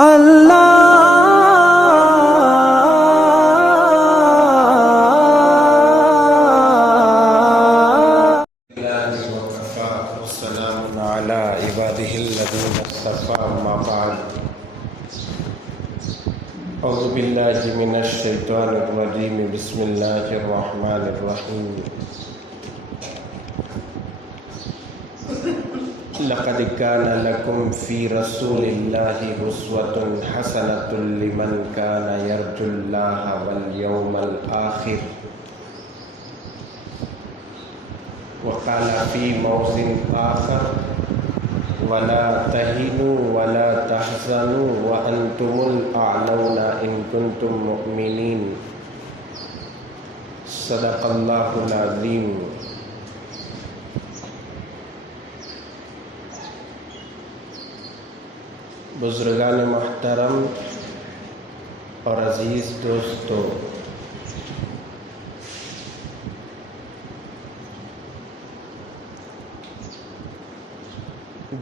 اعوذ باللہ من الشیطان الرجیم بسم اللہ الرحمن الرحیم لقد کان لکم فی رسول اللہ اسوۃ حسنۃ لمن کان یرجو اللہ والیوم الآخر وقال فی موضع آخر ولا تهنوا ولا تحزنوا وأنتم الأعلون إن كنتم مؤمنين صدق اللہ العظیم۔ بزرگان محترم اور عزیز دوستو،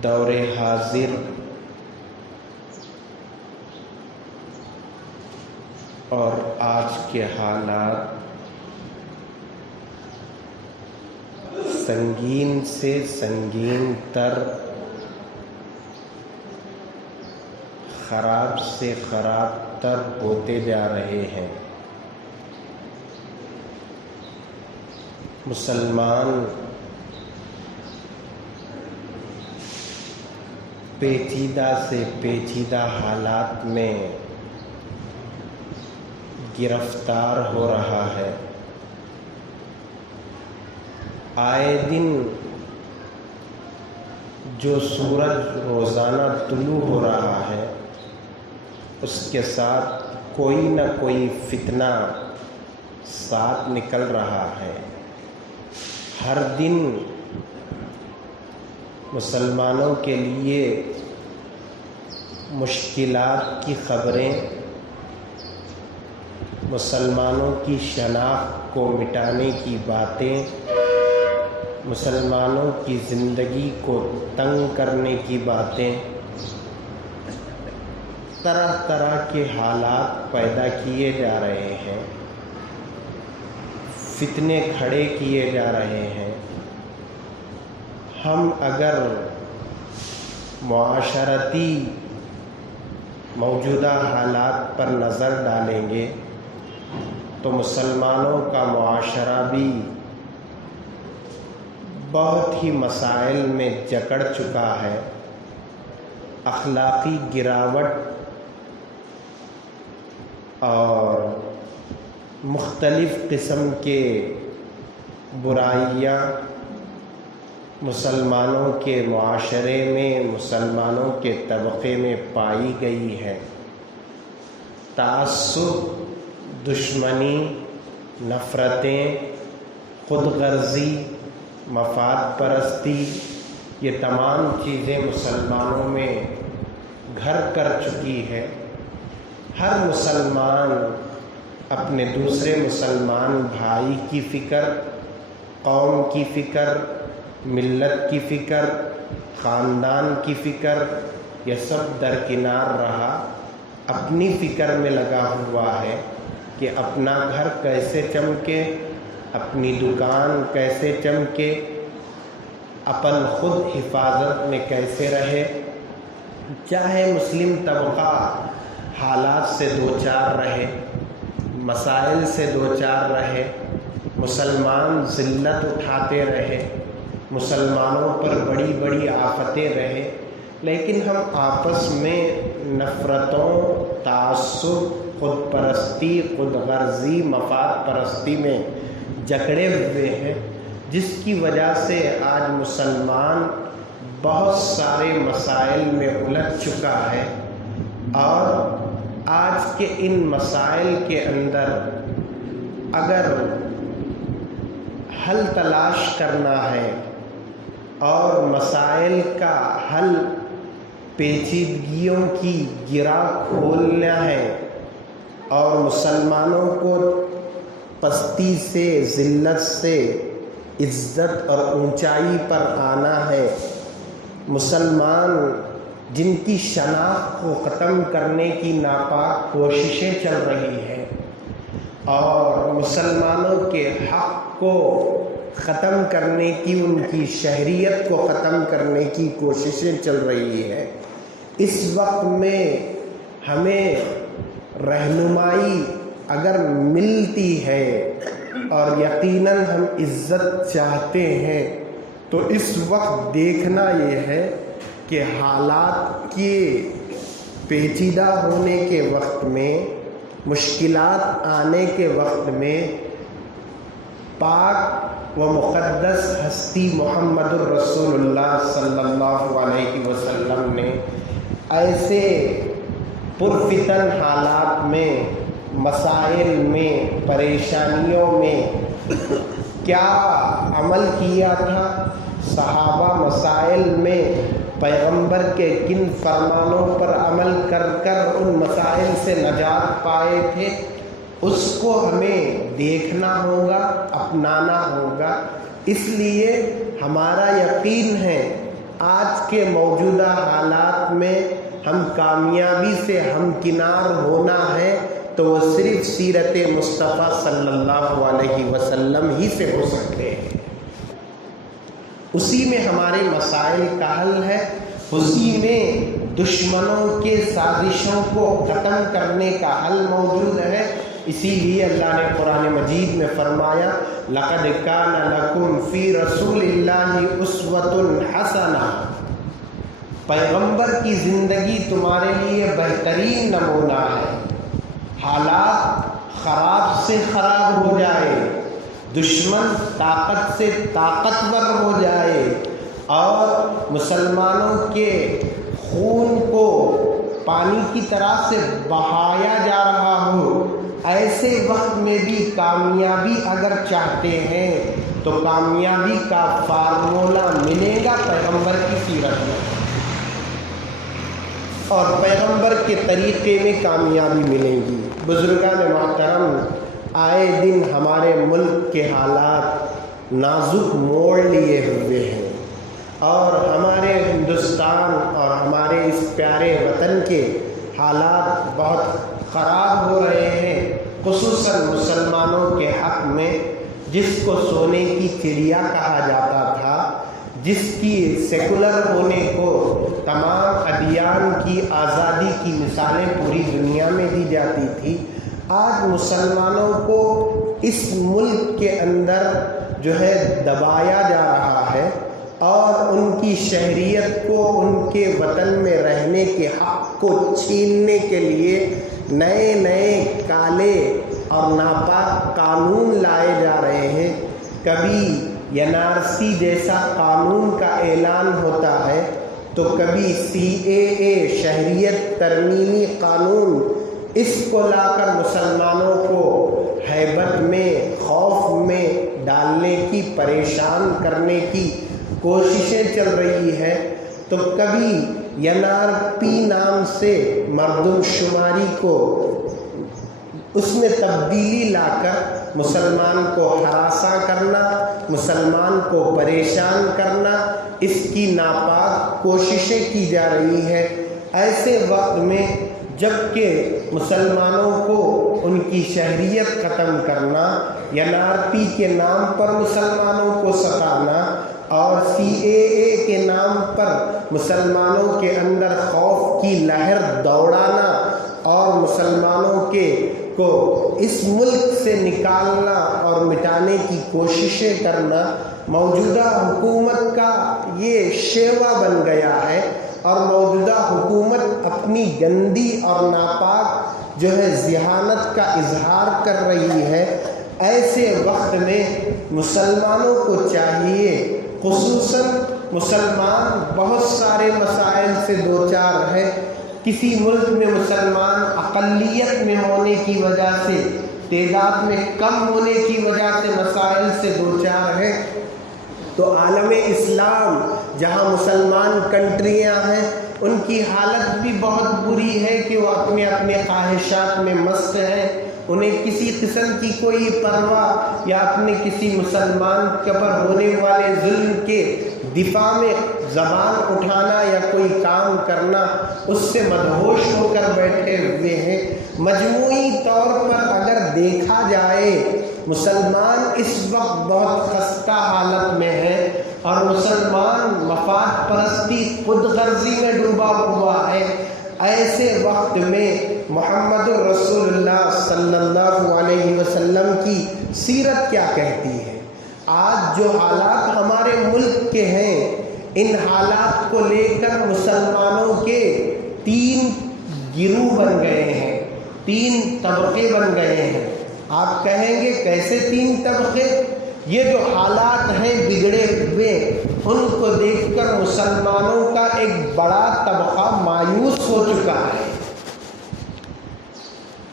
دور حاضر اور آج کے حالات سنگین سے سنگین تر، خراب سے خراب تر ہوتے جا رہے ہیں۔ مسلمان پیچیدہ سے پیچیدہ حالات میں گرفتار ہو رہا ہے۔ آئے دن جو سورج روزانہ طلوع ہو رہا ہے، اس کے ساتھ کوئی نہ کوئی فتنہ ساتھ نکل رہا ہے۔ ہر دن مسلمانوں کے لیے مشکلات کی خبریں، مسلمانوں کی شناخت کو مٹانے کی باتیں، مسلمانوں کی زندگی کو تنگ کرنے کی باتیں، طرح طرح کے حالات پیدا کیے جا رہے ہیں، فتنے کھڑے کیے جا رہے ہیں۔ ہم اگر معاشرتی موجودہ حالات پر نظر ڈالیں گے تو مسلمانوں کا معاشرہ بھی بہت ہی مسائل میں جکڑ چکا ہے۔ اخلاقی گراوٹ اور مختلف قسم کے برائیاں مسلمانوں کے معاشرے میں، مسلمانوں کے طبقے میں پائی گئی ہے۔ تعصب، دشمنی، نفرتیں، خود غرضی، مفاد پرستی، یہ تمام چیزیں مسلمانوں میں گھر کر چکی ہے۔ ہر مسلمان اپنے دوسرے مسلمان بھائی کی فکر، قوم کی فکر، ملت کی فکر، خاندان کی فکر، یہ سب درکنار رہا، اپنی فکر میں لگا ہوا ہے کہ اپنا گھر کیسے چمکے، اپنی دکان کیسے چمکے، اپن خود حفاظت میں کیسے رہے۔ چاہے مسلم طبقہ حالات سے دوچار رہے، مسائل سے دوچار رہے، مسلمان ذلت اٹھاتے رہے، مسلمانوں پر بڑی بڑی آفتیں رہے، لیکن ہم آپس میں نفرتوں، تعصب، خود پرستی، خود غرضی، مفاد پرستی میں جکڑے ہوئے ہیں، جس کی وجہ سے آج مسلمان بہت سارے مسائل میں الجھ چکا ہے۔ اور آج کے ان مسائل کے اندر اگر حل تلاش کرنا ہے اور مسائل کا حل، پیچیدگیوں کی گرہ کھولنا ہے اور مسلمانوں کو پستی سے، ذلت سے عزت اور اونچائی پر آنا ہے، مسلمان جن کی شناخت کو ختم کرنے کی ناپاک کوششیں چل رہی ہیں اور مسلمانوں کے حق کو ختم کرنے کی، ان کی شہریت کو ختم کرنے کی کوششیں چل رہی ہیں، اس وقت میں ہمیں رہنمائی اگر ملتی ہے اور یقیناً ہم عزت چاہتے ہیں تو اس وقت دیکھنا یہ ہے کہ حالات کے پیچیدہ ہونے کے وقت میں، مشکلات آنے کے وقت میں، پاک و مقدس ہستی محمد الرسول اللہ صلی اللہ علیہ وسلم نے ایسے پرفتن حالات میں، مسائل میں، پریشانیوں میں کیا عمل کیا تھا، صحابہ مسائل میں پیغمبر کے کن فرمانوں پر عمل کر کر ان مسائل سے نجات پائے تھے، اس کو ہمیں دیکھنا ہوگا، اپنانا ہوگا۔ اس لیے ہمارا یقین ہے آج کے موجودہ حالات میں ہم کامیابی سے ہمکنار ہونا ہے تو وہ صرف سیرت مصطفیٰ صلی اللہ علیہ وسلم ہی سے ہو سکتے ہیں۔ اسی میں ہمارے مسائل کا حل ہے، اسی میں دشمنوں کے سازشوں کو ختم کرنے کا حل موجود ہے۔ اسی لیے اللہ نے قرآن مجید میں فرمایا لَقَدْ كَانَ لَكُمْ فِي رَسُولِ اللَّهِ أُسْوَةٌ حَسَنَةٌ، پیغمبر کی زندگی تمہارے لیے بہترین نمونہ ہے۔ حالات خراب سے خراب ہو جائے، دشمن طاقت سے طاقتور ہو جائے اور مسلمانوں کے خون کو پانی کی طرح سے بہایا جا رہا ہو، ایسے وقت میں بھی کامیابی اگر چاہتے ہیں تو کامیابی کا فارمولہ ملے گا پیغمبر کی سیرت میں، اور پیغمبر کے طریقے میں کامیابی ملے گی۔ بزرگان محترم، آئے دن ہمارے ملک کے حالات نازک موڑ لیے ہوئے ہیں اور ہمارے ہندوستان اور ہمارے اس پیارے وطن کے حالات بہت خراب ہو رہے ہیں، خصوصاً مسلمانوں کے حق میں، جس کو سونے کی چڑیا کہا جاتا تھا، جس کی سیکولر ہونے کو تمام ادیان کی آزادی کی مثالیں پوری دنیا میں دی جاتی تھی، آج مسلمانوں کو اس ملک کے اندر جو ہے دبایا جا رہا ہے اور ان کی شہریت کو، ان کے وطن میں رہنے کے حق کو چھیننے کے لیے نئے نئے کالے اور ناپاک قانون لائے جا رہے ہیں۔ کبھی NRC جیسا قانون کا اعلان ہوتا ہے تو کبھی CAA شہریت ترمیمی قانون، اس کو لا کر مسلمانوں کو ہیبت میں، خوف میں ڈالنے کی، پریشان کرنے کی کوششیں چل رہی ہے، تو کبھی NRP نام سے مردم شماری کو اس میں تبدیلی لا کر مسلمان کو ہراساں کرنا، مسلمان کو پریشان کرنا، اس کی ناپاک کوششیں کی جا رہی ہے۔ ایسے وقت میں جب کہ مسلمانوں کو ان کی شہریت ختم کرنا، NRP کے نام پر مسلمانوں کو ستانا اور CAA کے نام پر مسلمانوں کے اندر خوف کی لہر دوڑانا اور مسلمانوں کو اس ملک سے نکالنا اور مٹانے کی کوششیں کرنا موجودہ حکومت کا یہ شیوا بن گیا ہے، اور موجودہ حکومت اپنی گندی اور ناپاک جو ہے ذہانت کا اظہار کر رہی ہے۔ ایسے وقت میں مسلمانوں کو چاہیے، خصوصاً مسلمان بہت سارے مسائل سے دوچار ہے، کسی ملک میں مسلمان اقلیت میں ہونے کی وجہ سے، تعداد میں کم ہونے کی وجہ سے مسائل سے دوچار ہے، تو عالم اسلام جہاں مسلمان کنٹریاں ہیں ان کی حالت بھی بہت بری ہے کہ وہ اپنے اپنے خواہشات میں مست ہیں، انہیں کسی قسم کی کوئی پرواہ یا اپنے کسی مسلمان کے پر ہونے والے ظلم کے دفاع میں زبان اٹھانا یا کوئی کام کرنا اس سے مدہوش ہو کر بیٹھے ہوئے ہیں۔ مجموعی طور پر اگر دیکھا جائے مسلمان اس وقت بہت خستہ حالت میں ہے اور مسلمان مفاد پرستی خود غرضی میں ڈوبا ہوا ہے۔ ایسے وقت میں محمد الرسول اللہ صلی اللہ علیہ وسلم کی سیرت کیا کہتی ہے؟ آج جو حالات ہمارے ملک کے ہیں، ان حالات کو لے کر مسلمانوں کے 3 گروہ بن گئے ہیں، 3 طبقے بن گئے ہیں۔ آپ کہیں گے کیسے 3 طبقے؟ یہ جو حالات ہیں بگڑے ہوئے، ان کو دیکھ کر مسلمانوں کا ایک بڑا طبقہ مایوس ہو چکا ہے،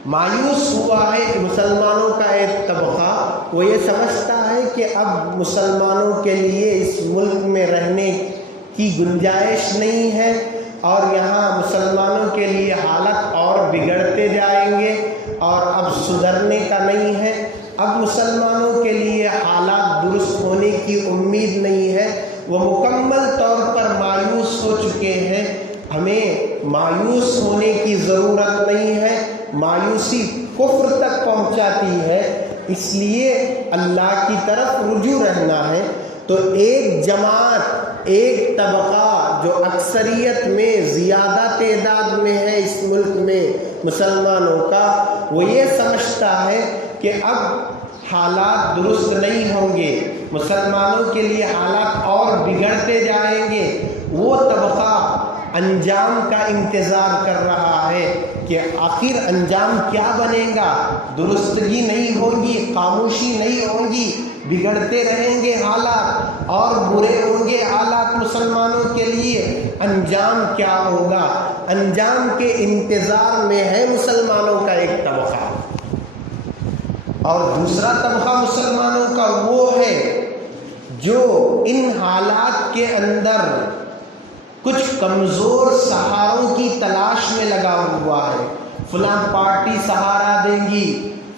مایوس ہوا ہے کہ مسلمانوں کا ایک طبقہ وہ یہ سمجھتا ہے کہ اب مسلمانوں کے لیے اس ملک میں رہنے کی گنجائش نہیں ہے اور یہاں مسلمانوں کے لیے حالت اور بگڑتے جائیں گے اور اب سدھرنے کا نہیں ہے، اب مسلمانوں کے لیے حالات درست ہونے کی امید نہیں ہے۔ وہ مکمل طور پر مایوس ہو چکے ہیں۔ ہمیں مایوس ہونے کی ضرورت نہیں ہے، مایوسی کفر تک پہنچاتی ہے، اس لیے اللہ کی طرف رجوع رہنا ہے۔ تو ایک جماعت، ایک طبقہ جو اکثریت میں زیادہ تعداد میں ہے اس ملک میں مسلمانوں کا، وہ یہ سمجھتا ہے کہ اب حالات درست نہیں ہوں گے، مسلمانوں کے لیے حالات اور بگڑتے جائیں گے۔ وہ طبقہ انجام کا انتظار کر رہا ہے کہ آخر انجام کیا بنے گا، درستگی نہیں ہوگی، خاموشی نہیں ہوگی، بگڑتے رہیں گے حالات اور برے ہوں گے حالات مسلمانوں کے لیے، انجام کیا ہوگا؟ انجام کے انتظار میں ہے مسلمانوں کا ایک طبقہ، اور دوسرا طبقہ مسلمانوں کا وہ ہے جو ان حالات کے اندر کچھ کمزور سہاروں کی تلاش میں لگا ہوا ہے۔ فلاں پارٹی سہارا دے گی،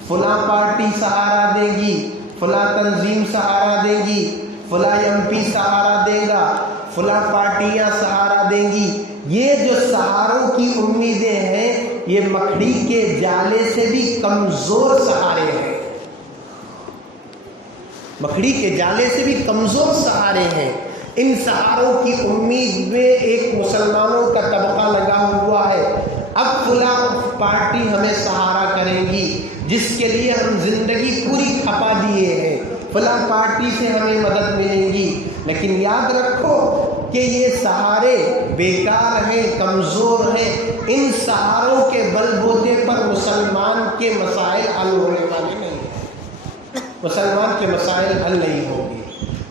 فلاں پارٹی سہارا دے گی، فلاں تنظیم سہارا دے گی، فلاں MP سہارا دے گا، فلاں پارٹیاں سہارا دیں گی۔ یہ جو سہاروں کی امیدیں ہیں یہ مکڑی کے جالے سے بھی کمزور سہارے ہیں، مکڑی کے جالے سے بھی کمزور سہارے ہیں۔ ان سہاروں کی امید میں ایک مسلمانوں کا طبقہ لگا ہوا ہے، اب فلاں پارٹی ہمیں سہارا کرے گی جس کے لیے ہم زندگی پوری کھپا دیے ہیں، فلاں پارٹی سے ہمیں مدد ملے گی۔ لیکن یاد رکھو کہ یہ سہارے بیکار ہیں، کمزور ہیں، ان سہاروں کے بل بوتے پر مسلمان کے مسائل حل ہونے والے نہیں ہیں، مسلمان کے مسائل حل نہیں ہوں گے۔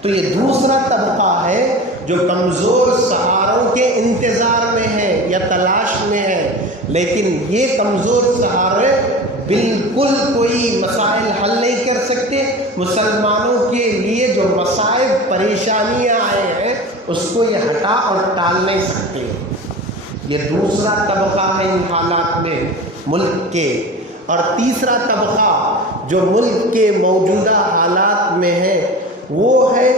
تو یہ دوسرا طبقہ ہے جو کمزور سہاروں کے انتظار میں ہے یا تلاش میں ہے، لیکن یہ کمزور سہارے بالکل کوئی مسائل حل نہیں کر سکتے۔ مسلمانوں کے لیے جو مصائب پریشانیاں آئے ہیں اس کو یہ ہٹا اور ٹال نہیں سکتے۔ یہ دوسرا طبقہ ہے ان حالات میں ملک کے۔ اور تیسرا طبقہ جو ملک کے موجودہ حالات میں ہے وہ ہے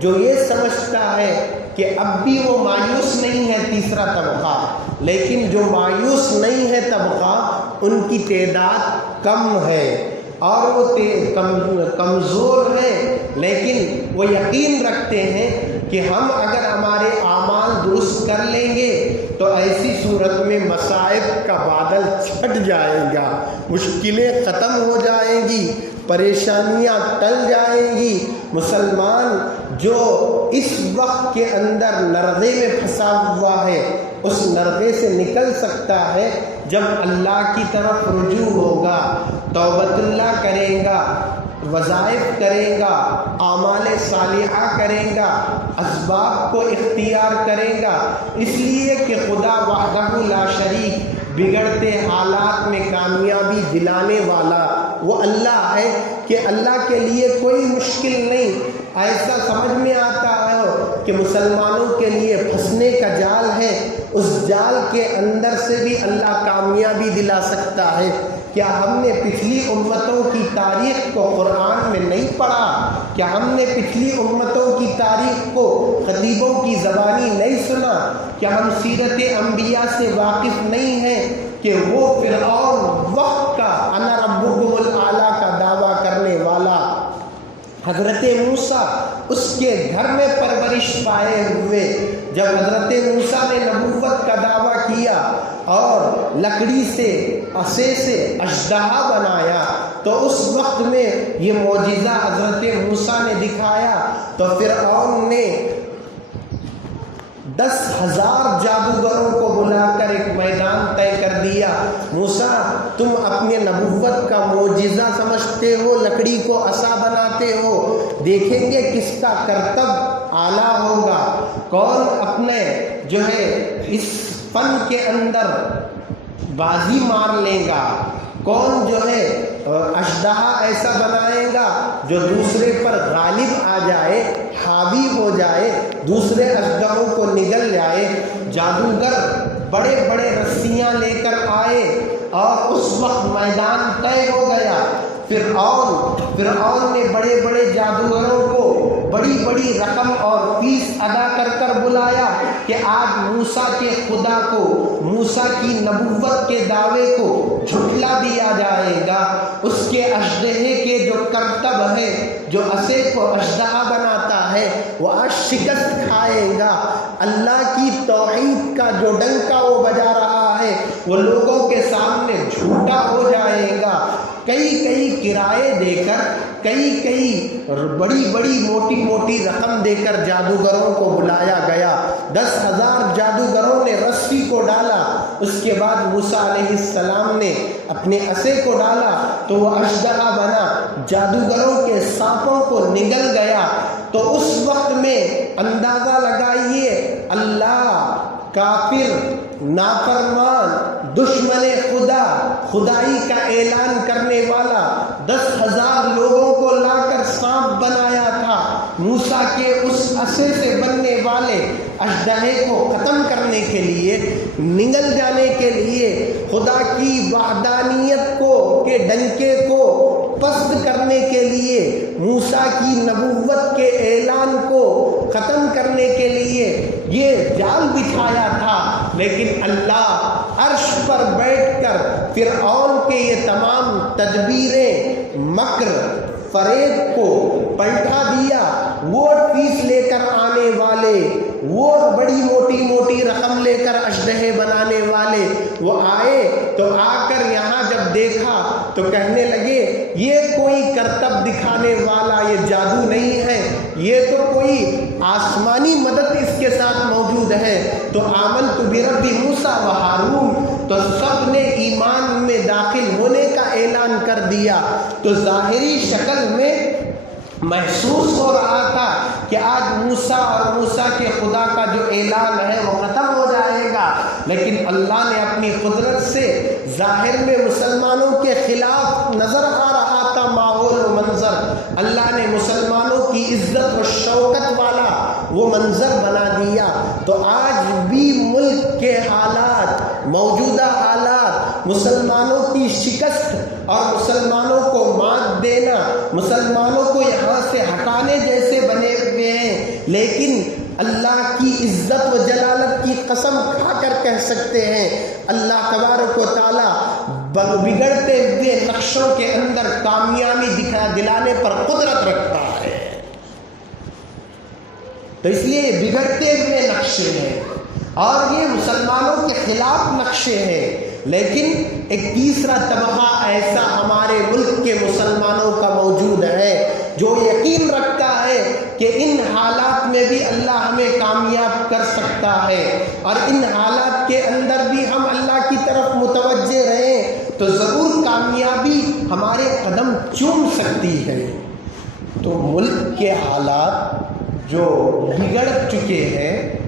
جو یہ سمجھتا ہے کہ اب بھی وہ مایوس نہیں ہے، تیسرا طبقہ، لیکن جو مایوس نہیں ہے طبقہ ان کی تعداد کم ہے اور وہ کمزور ہیں، لیکن وہ یقین رکھتے ہیں کہ ہم اگر ہمارے اعمال درست کر لیں گے تو ایسی صورت میں مصائب کا بادل چھٹ جائے گا، مشکلیں ختم ہو جائیں گی، پریشانیاں ٹل جائیں گی۔ مسلمان جو اس وقت کے اندر نرغے میں پھنسا ہوا ہے اس نرغے سے نکل سکتا ہے جب اللہ کی طرف رجوع ہوگا، توبۃ اللہ کرے گا، وظائف کرے گا، اعمال صالحہ کرے گا، اسباب کو اختیار کرے گا، اس لیے کہ خدا وحدہ لا شریک بگڑتے حالات میں کامیابی دلانے والا وہ اللہ ہے کہ اللہ کے لیے کوئی مشکل نہیں۔ ایسا سمجھ میں آتا ہے کہ مسلمانوں کے لیے پھنسنے کا جال ہے، اس جال کے اندر سے بھی اللہ کامیابی دلا سکتا ہے، کیا ہم نے پچھلی امتوں کی تاریخ کو قرآن میں نہیں پڑھا؟ کیا ہم نے پچھلی امتوں کی تاریخ کو خطیبوں کی زبانی نہیں سنا؟ کیا ہم سیرت انبیاء سے واقف نہیں ہیں کہ وہ فرعون وقت کا انا ربکم الاعلیٰ کا دعویٰ کرنے والا حضرت موسیٰ اس کے گھر میں پرورش پائے ہوئے، جب حضرت موسیٰ نے نبوت کا دعویٰ کیا اور لکڑی سے عصے سے اژدہا بنایا تو اس وقت میں یہ معجزہ حضرت موسیٰ نے دکھایا تو فرعون نے 10,000 جادوگروں کو بلا کر ایک میدان طے کر دیا، موسیٰ تم اپنے نبوت کا معجزہ سمجھتے ہو، لکڑی کو عصا بناتے ہو، دیکھیں گے کس کا کرتب اعلیٰ ہوگا، کون اپنے جو ہے اس فن کے اندر بازی مار لے گا، کون جو ہے اژدہا ایسا بنائے گا جو دوسرے پر غالب آ جائے، حاوی ہو جائے، دوسرے اژدہوں کو نگل جائے۔ جادوگر بڑے بڑے رسیاں لے کر آئے اور اس وقت میدان طے ہو گیا۔ فرعون نے بڑے بڑے جادوگروں کو بڑی بڑی رقم اور فیس ادا کر کر بلایا کہ آج موسیٰ کے خدا کو، موسیٰ کی نبوت کے دعوے کو جھٹلا دیا جائے گا، اس کے اژدہے کے جو کرتب ہے، جو عصے کو اژدہا بناتا ہے، وہ آج شکست کھائے گا۔ اللہ کی توحید کا جو ڈنکا وہ بجا رہا ہے وہ لوگوں کے سامنے جھوٹا ہو جائے گا۔ کئی کرائے دے کر، کئی بڑی بڑی موٹی موٹی رقم دے کر جادوگروں کو بلایا گیا۔ 10,000 جادوگروں نے رسی کو ڈالا، اس کے بعد موسیٰ علیہ السلام نے اپنے عصے کو ڈالا تو وہ اژدہا بنا، جادوگروں کے سانپوں کو نگل گیا۔ تو اس وقت میں اندازہ لگائیے، اللہ کافر، نافرمان، دشمن خدا، خدائی کا اعلان کرنے والا 10,000 لوگوں کو لا کر سانپ بنایا تھا، موسیٰ کے اس عصے سے بننے والے اژدہے کو ختم کرنے کے لیے، نگل جانے کے لیے، خدا کی وحدانیت کو کے ڈنکے کو پست کرنے کے لیے، موسیٰ کی نبوت کے اعلان کو ختم کرنے کے لیے یہ جال بچھایا تھا، لیکن اللہ عرش پر بیٹھ کر فرعون کے یہ تمام تدبیریں، مکر، فریب کو پلٹا دیا۔ وہ فیس لے کر آنے والے، وہ بڑی موٹی موٹی رقم لے کر اژدہے بنانے والے، وہ آئے تو آ کر یہاں جب دیکھا تو کہنے لگے یہ کوئی کرتب دکھانے والا یہ جادو نہیں ہے، یہ تو کوئی آسمانی مدد اس کے ساتھ موجود ہے۔ تو آمنت برب موسیٰ و ہارون، تو سب نے ایمان میں داخل ہونے کا اعلان کر دیا۔ تو ظاہری شکل میں محسوس ہو رہا تھا کہ آج موسیٰ اور موسیٰ کے خدا کا جو اعلان ہے وہ ختم ہو جائے گا، لیکن اللہ نے اپنی قدرت سے ظاہر میں مسلمانوں کے خلاف نظر آ رہا تھا ماحول و منظر، اللہ نے مسلمانوں کی عزت و شوکت والا وہ منظر بنا دیا۔ تو آج بھی ملک کے حالات، موجودہ حالات، مسلمانوں کی شکست اور مسلمانوں کو مات دینا، مسلمانوں کو یہاں سے ہٹانے جیسے بنے ہوئے ہیں، لیکن اللہ کی عزت و جلالت کی قسم کھا کر کہہ سکتے ہیں اللہ تبارک و تعالیٰ بگڑتے ہوئے نقشوں کے اندر کامیابی دلانے پر قدرت رکھتا ہے۔ تو اس لیے بگڑتے ہوئے نقشے ہیں اور یہ مسلمانوں کے خلاف نقشے ہیں، لیکن ایک تیسرا طبقہ ایسا ہمارے ملک کے مسلمانوں کا موجود ہے جو یقین رکھتا ہے کہ ان حالات میں بھی اللہ ہمیں کامیاب کر سکتا ہے، اور ان حالات کے اندر بھی ہم اللہ کی طرف متوجہ رہیں تو ضرور کامیابی ہمارے قدم چوم سکتی ہے۔ تو ملک کے حالات جو بگڑ چکے ہیں،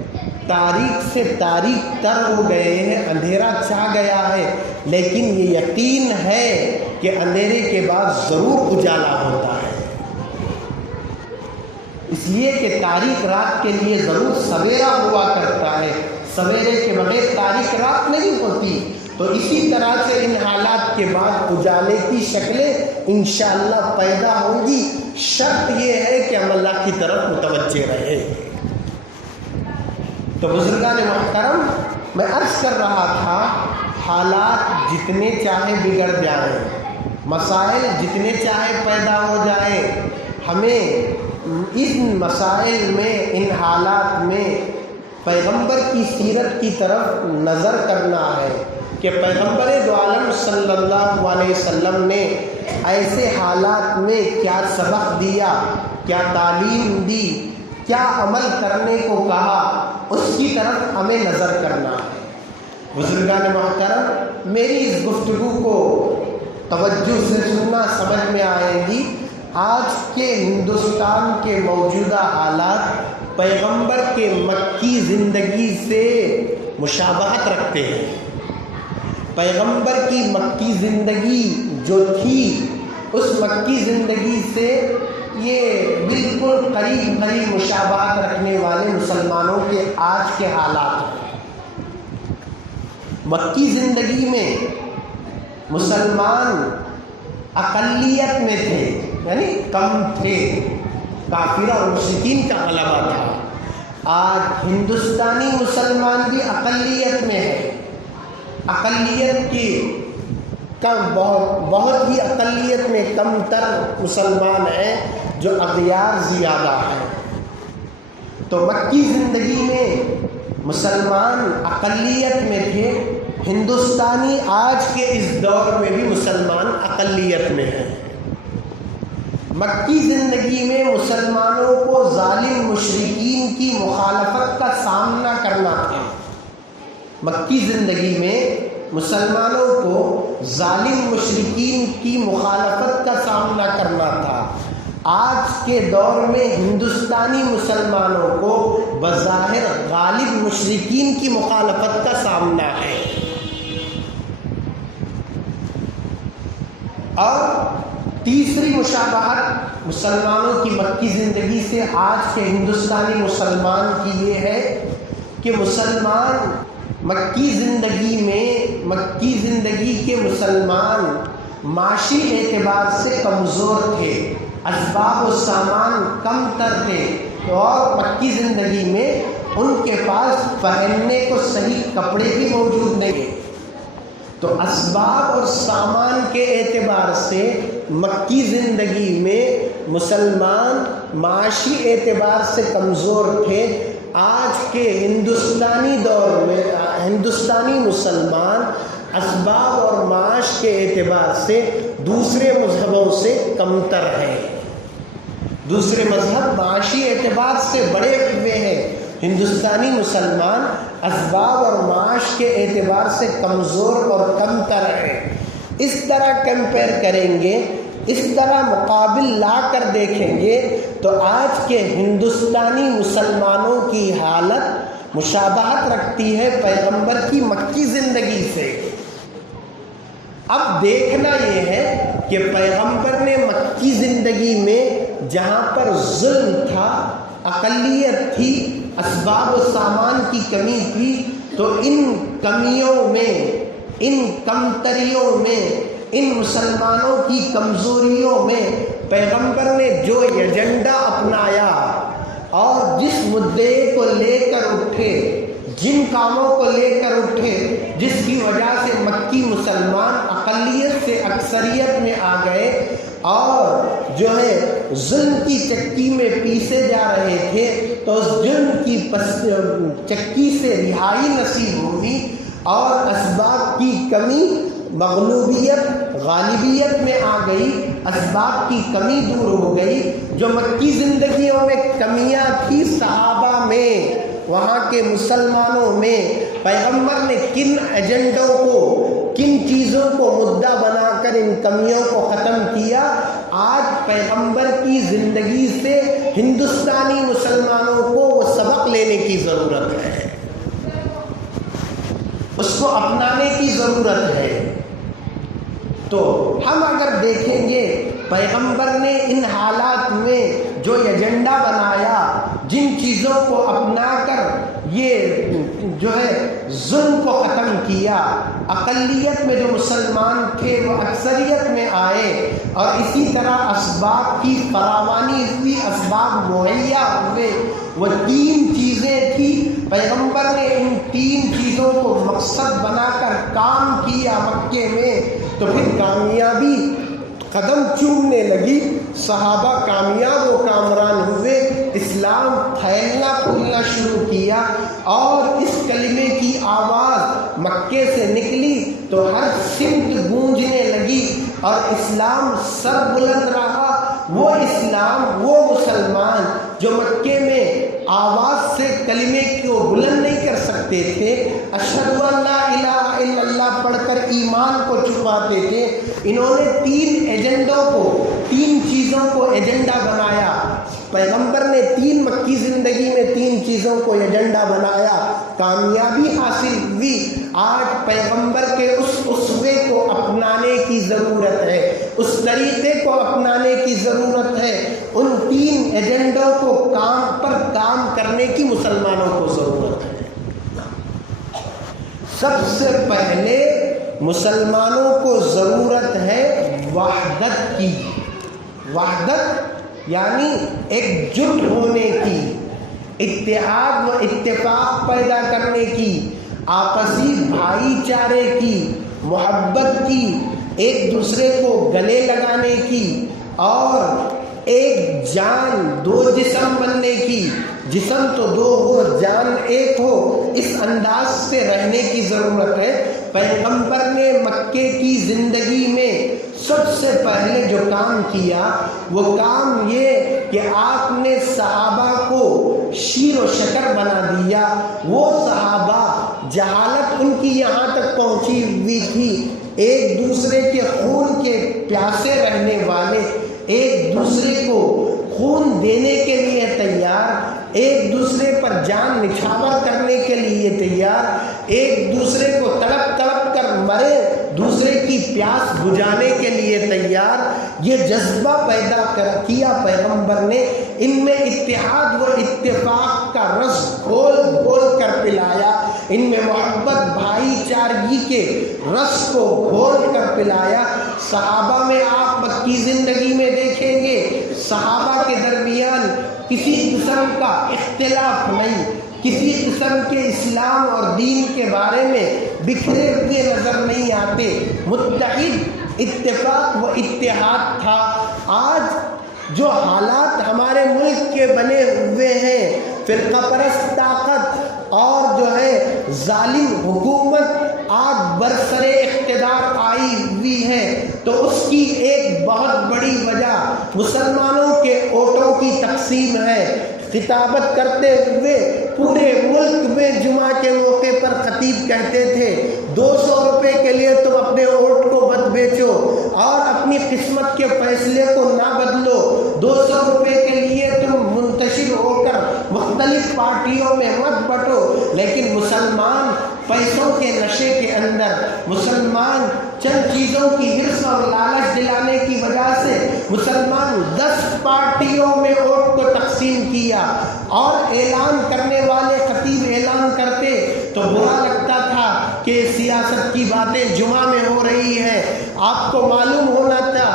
تاریخ سے تاریخ تر ہو گئے ہیں، اندھیرا چھا گیا ہے، لیکن یہ یقین ہے کہ اندھیرے کے بعد ضرور اجالا ہوتا ہے، اس لیے کہ تاریخ رات کے لیے ضرور سویرا ہوا کرتا ہے، سویرے کے بغیر تاریخ رات نہیں ہوتی۔ تو اسی طرح سے ان حالات کے بعد اجالے کی شکلیں انشاءاللہ پیدا ہوں گی، شرط یہ ہے کہ ہم اللہ کی طرف متوجہ رہے۔ تو بزرگان محترم، میں عرض کر رہا تھا حالات جتنے چاہے بگڑ جائیں، مسائل جتنے چاہے پیدا ہو جائیں، ہمیں ان مسائل میں، ان حالات میں پیغمبر کی سیرت کی طرف نظر کرنا ہے کہ پیغمبر دو عالم صلی اللہ علیہ وسلم نے ایسے حالات میں کیا سبق دیا، کیا تعلیم دی، کیا عمل کرنے کو کہا، اس کی طرف ہمیں نظر کرنا ہے۔ بزرگان محترم، میری اس گفتگو کو توجہ سے سننا، سمجھ میں آئے گی۔ آج کے ہندوستان کے موجودہ حالات پیغمبر کے مکی زندگی سے مشابہت رکھتے ہیں۔ پیغمبر کی مکی زندگی جو تھی، اس مکی زندگی سے یہ بالکل قریب مشابہت رکھنے والے مسلمانوں کے آج کے حالات ہیں۔ مکی زندگی میں مسلمان اقلیت میں تھے، یعنی کم تھے، کافر اور مشرکین کا غلبہ تھا۔ آج ہندوستانی مسلمان بھی اقلیت میں ہے، اقلیت کی بہت ہی اقلیت میں کم تر مسلمان ہیں جو اغیار زیادہ ہیں۔ تو مکی زندگی میں مسلمان اقلیت میں تھے، ہندوستانی آج کے اس دور میں بھی مسلمان اقلیت میں ہیں۔ مکی زندگی میں مسلمانوں کو ظالم مشرکین کی مخالفت کا سامنا کرنا تھا۔ مکی زندگی میں مسلمانوں کو ظالم مشرکین کی مخالفت کا سامنا کرنا تھا۔ آج کے دور میں ہندوستانی مسلمانوں کو بظاہر غالب مشرکین کی مخالفت کا سامنا ہے۔ اور تیسری مشابہت مسلمانوں کی مکی زندگی سے آج کے ہندوستانی مسلمان کی یہ ہے کہ مسلمان مکی زندگی کے مسلمان معاشی اعتبار سے کمزور تھے، اسباب و سامان کم تر تھے، اور مکی زندگی میں ان کے پاس پہننے کو صحیح کپڑے بھی موجود نہیں ہیں۔ تو اسباب اور سامان کے اعتبار سے مکی زندگی میں مسلمان معاشی اعتبار سے کمزور تھے۔ آج کے ہندوستانی دور میں ہندوستانی مسلمان اسباب اور معاش کے اعتبار سے دوسرے مذہبوں سے کمتر ہیں۔ دوسرے مذہب معاشی اعتبار سے بڑے ہوئے ہیں، ہندوستانی مسلمان اسباب اور معاش کے اعتبار سے کمزور اور کم تر ہیں۔ اس طرح کمپیئر کریں گے، اس طرح مقابل لا کر دیکھیں گے تو آج کے ہندوستانی مسلمانوں کی حالت مشابہت رکھتی ہے پیغمبر کی مکی زندگی سے۔ اب دیکھنا یہ ہے کہ پیغمبر نے مکی زندگی میں جہاں پر ظلم تھا، اقلیت تھی، اسباب و سامان کی کمی تھی، تو ان کمیوں میں، ان کمتریوں میں، ان مسلمانوں کی کمزوریوں میں پیغمبر نے جو ایجنڈا اپنایا اور جس مدعے کو لے کر اٹھے، جن کاموں کو لے کر اٹھے، جس کی وجہ سے مکی مسلمان اقلیت سے اکثریت میں آ گئے اور جو ہے ظلم کی چکی میں پیسے جا رہے تھے، تو اس ظلم کی چکی سے رہائی نصیب ہوئی اور اسباب کی کمی مغلوبیت غالبیت میں آ گئی، اسباب کی کمی دور ہو گئی۔ جو مکی زندگیوں میں کمیاں تھی صحابہ میں، وہاں کے مسلمانوں میں، پیغمبر نے کن ایجنڈوں کو، کن چیزوں کو مدعا بنا کر ان کمیوں کو ختم کیا۔ آج پیغمبر کی زندگی سے ہندوستانی مسلمانوں کو وہ سبق لینے کی ضرورت ہے، اس کو اپنانے کی ضرورت ہے۔ تو ہم اگر دیکھیں گے پیغمبر نے ان حالات میں جو ایجنڈا بنایا، جن چیزوں کو اپنا کر یہ جو ہے ظلم کو ختم کیا، اقلیت میں جو مسلمان تھے وہ اکثریت میں آئے، اور اسی طرح اسباب کی فراوانی ہوئی، اسباب مہیا ہوئے۔ وہ 3 چیزیں تھی، پیغمبر نے ان 3 چیزوں کو مقصد بنا کر کام کیا مکے میں، تو پھر کامیابی قدم چومنے لگی، صحابہ کامیاب و کامران ہوئے، اسلام پھیلنا پھولنا شروع کیا، اور اس کلمے کی آواز مکے سے نکلی تو ہر سمت گونجنے لگی، اور اسلام سر بلند رہا۔ وہ اسلام، وہ مسلمان جو مکے میں آواز سے کلمے کو بلند نہیں کر سکتے تھے، اشہدو ان لا الہ الا اللہ پڑھ کر ایمان کو چھپاتے تھے، انہوں نے 3 ایجنڈوں کو، 3 چیزوں کو ایجنڈا بنایا۔ پیغمبر نے 3 مکی زندگی میں 3 چیزوں کو ایجنڈا بنایا، کامیابی حاصل ہوئی۔ آج پیغمبر کے اس اسوے کو اپنانے کی ضرورت ہے، اس طریقے کو اپنانے کی ضرورت ہے، ان 3 ایجنڈوں کو کام کرنے کی مسلمانوں کو ضرورت ہے۔ سب سے پہلے مسلمانوں کو ضرورت ہے وحدت کی، وحدت یعنی ایک جٹ ہونے کی، اتحاد و اتفاق پیدا کرنے کی، آپسی بھائی چارے کی، محبت کی، ایک دوسرے کو گلے لگانے کی، اور ایک جان 2 جسم بننے کی، جسم تو 2 ہو جان 1 ہو، اس انداز سے رہنے کی ضرورت ہے۔ پیغمبر نے مکے کی زندگی میں سب سے پہلے جو کام کیا وہ کام یہ کہ آپ نے صحابہ کو شیر و شکر بنا دیا۔ وہ صحابہ جہالت ان کی یہاں تک پہنچی ہوئی تھی، ایک دوسرے کے خون کے پیاسے رہنے والے، ایک دوسرے کو خون دینے کے لیے تیار، ایک دوسرے پر جان نچھاور کرنے کے لیے تیار، ایک دوسرے کو تڑپ تڑپ کر مرے، دوسرے کی پیاس بجھانے کے لیے تیار۔ یہ جذبہ پیدا کیا پیغمبر نے، ان میں اتحاد و اتفاق کا رس گھول گھول کر پلایا، ان میں محبت بھائی چارگی کے رس کو گھول کر پلایا۔ صحابہ میں آپ مکی زندگی میں دیکھیں گے، صحابہ کے درمیان کسی قسم کا اختلاف نہیں، کسی قسم کے اسلام اور دین کے بارے میں بکھرے ہوئے نظر نہیں آتے، متحد اتفاق و اتحاد تھا۔ آج جو حالات ہمارے ملک کے بنے ہوئے ہیں، فرقہ پرست طاقت اور جو ہے ظالم حکومت آج برسر اقتدار آئی ہوئی ہے، تو اس کی ایک بہت بڑی وجہ مسلمانوں کے ووٹوں کی تقسیم ہے۔ خطابت کرتے ہوئے پورے ملک میں جمعہ کے موقع پر خطیب کہتے تھے 200 روپے کے لیے تم اپنے ووٹ کو مت بیچو اور اپنی قسمت کے فیصلے کو نہ بدلو، 200 روپے کے لیے تم منتشر ہو کر مختلف پارٹیوں میں مت بٹو۔ لیکن مسلمان پیسوں کے نشے کے اندر، مسلمان چند چیزوں کی حرص اور لالچ دلانے کی وجہ سے مسلمان 10 پارٹیوں میں ووٹ کو تقسیم کیا، اور اعلان کرنے والے خطیب اعلان کرتے تو برا لگتا تھا کہ سیاست کی باتیں جمعہ میں ہو رہی ہیں۔ آپ کو معلوم ہونا تھا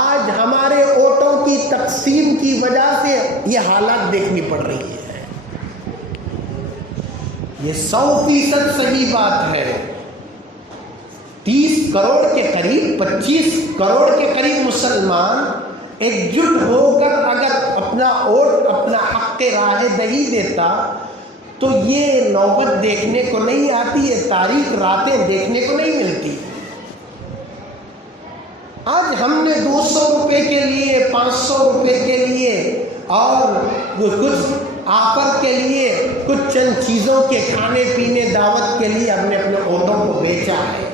آج ہمارے ووٹوں کی تقسیم کی وجہ سے یہ حالات دیکھنی پڑ رہی ہے۔ یہ 100% صحیح بات ہے۔ 30 کروڑ کے قریب، 25 کروڑ کے قریب مسلمان ایک جٹ ہو کر اگر اپنا ووٹ، اپنا حق رائے دہی دیتا تو یہ نوبت دیکھنے کو نہیں آتی، یہ تاریخ راتیں دیکھنے کو نہیں ملتی۔ آج ہم نے 200 روپے کے لیے، 500 روپے کے لیے اور کچھ آفر کے لیے، کچھ چند چیزوں کے کھانے پینے دعوت کے لیے ہم نے اپنے ووٹوں کو بیچا ہے۔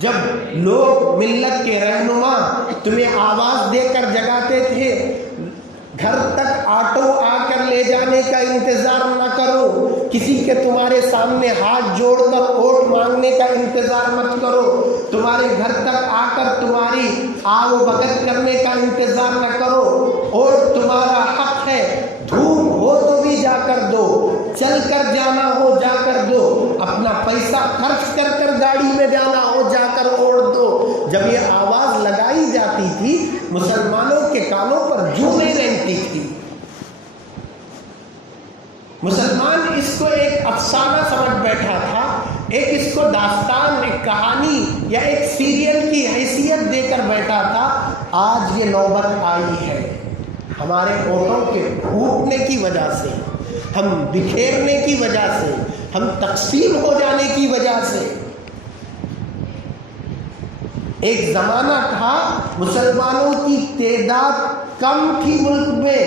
جب لوگ ملت کے رہنما تمہیں آواز دے کر جگاتے تھے، گھر تک آٹو آ کر لے جانے کا انتظار نہ کرو، کسی کے تمہارے سامنے ہاتھ جوڑ کر ووٹ مانگنے کا انتظار مت کرو، تمہارے گھر تک آ کر تمہاری آگ و بھگت کرنے کا انتظار نہ کرو، ووٹ تمہارا حق ہے، دھوپ ہو تو بھی جا کر دو، چل کر جانا ہو جا کر دو، اپنا پیسہ خرچ کر کر گاڑی میں جانا ہو جا کر اوڑھ دو، جب یہ آواز لگائی جاتی تھی مسلمانوں کے کانوں پر جوں نہیں رہتی تھی۔ مسلمان اس کو ایک افسانہ سمجھ بیٹھا تھا، ایک اس کو داستان، ایک کہانی یا ایک سیریل کی حیثیت دے کر بیٹھا تھا۔ آج یہ نوبت آئی ہے ہمارے ووٹوں کے پھوٹنے کی وجہ سے، ہم بکھیرنے کی وجہ سے، ہم تقسیم ہو جانے کی وجہ سے۔ ایک زمانہ تھا مسلمانوں کی تعداد کم تھی ملک میں،